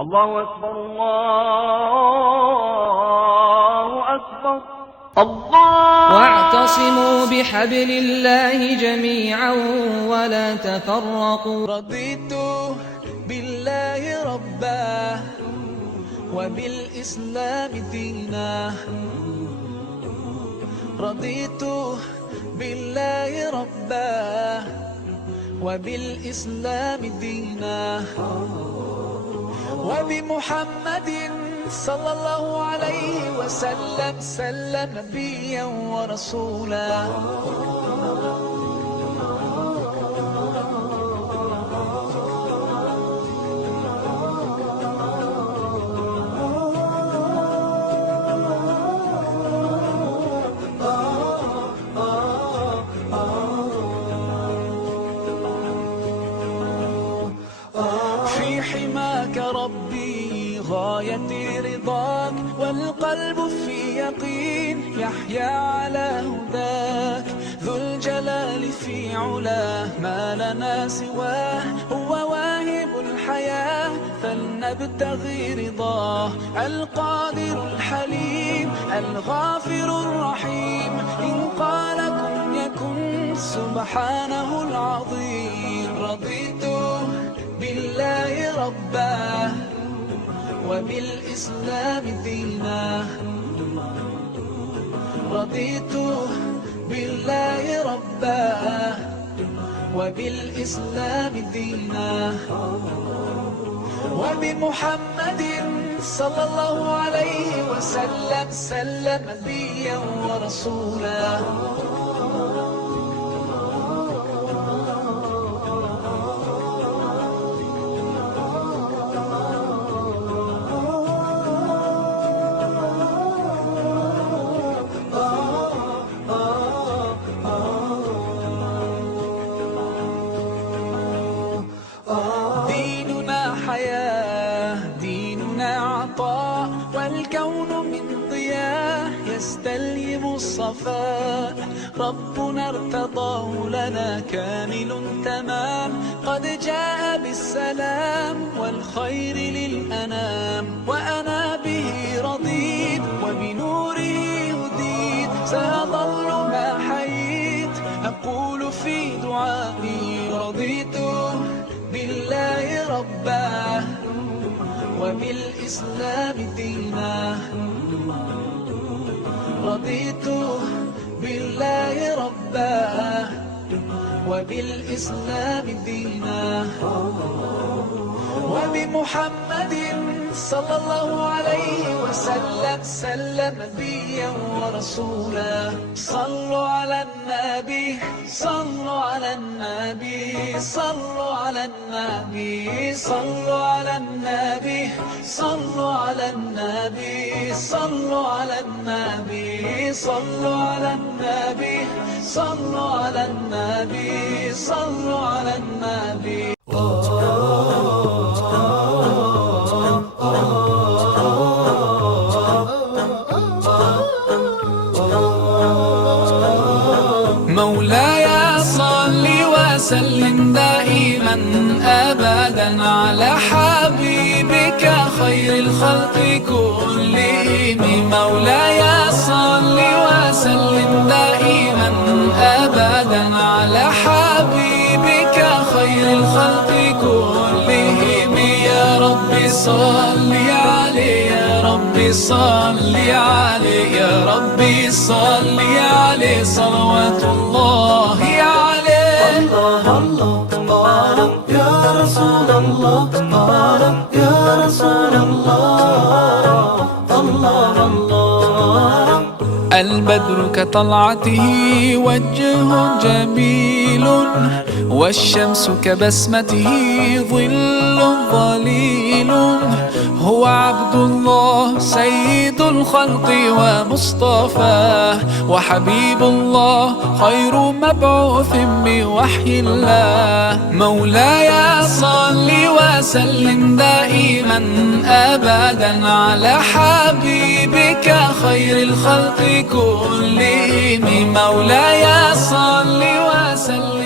الله أكبر الله أكبر الله. واعتصموا بحبل الله جميعا ولا تفرقوا. رضيت بالله ربا وبالإسلام دينا. رضيت بالله ربا وبالإسلام دينا وبمحمد صلى الله عليه وسلم نبيا ورسولا. في حماك ربي غايتي رضاك، والقلب في يقين يحيا على هداك. ذو الجلال في علاه ما لنا سواه، هو واهب الحياة فلنبتغي رضاه. القادر الحليم الغافر الرحيم، إن قال كن يكن سبحانه العظيم. رضيت بالله ربا وبالإسلام دينا. رضيت بالله ربا وبالإسلام دينا وبمحمد صلى الله عليه وسلم نبيا ورسولا. ديننا حياة ديننا عطاء، والكون من ضياء يستلهم الصفاء. ربنا ارتضاه لنا كامل تمام، قد جاء بالسلام والخير للأنام. وأنا به رضيت وبنوره هديت، سأظل ما حييت أقول في دعائي. رضيت بالله ربا وبالإسلام دينا. رضيت بالله ربا وبالإسلام دينا وبمحمد صلى الله عليه وسلم نبيا ورسولا. صلوا على النبي صلوا على النبي صلوا على النبي صلوا على النبي صلوا على النبي صلوا على النبي صلوا على النبي صلوا على النبي صلوا على النبي. مولاي صل وسلم دائما أبدا على حبيبك خير الخلق كلهم. مولاي صل وسلم دائما أبدا على حبيبك خير الخلق كلهم. يا رب صل عليه يا رب صل عليه يا رب صل عليه صلوات الله عليه. الله الله يا رسول الله يا رسول الله الله الله. البدر كطلعته وجه جميل، والشمس كبسمته ظل ظليل. هو عبد الله سيد الخلق ومصطفاه، وحبيب الله خير مبعوث بوحي الله. مولاي صل وسلم دائما أبدا على حبيبك خير الخلق كلهم. مولاي صل وسلم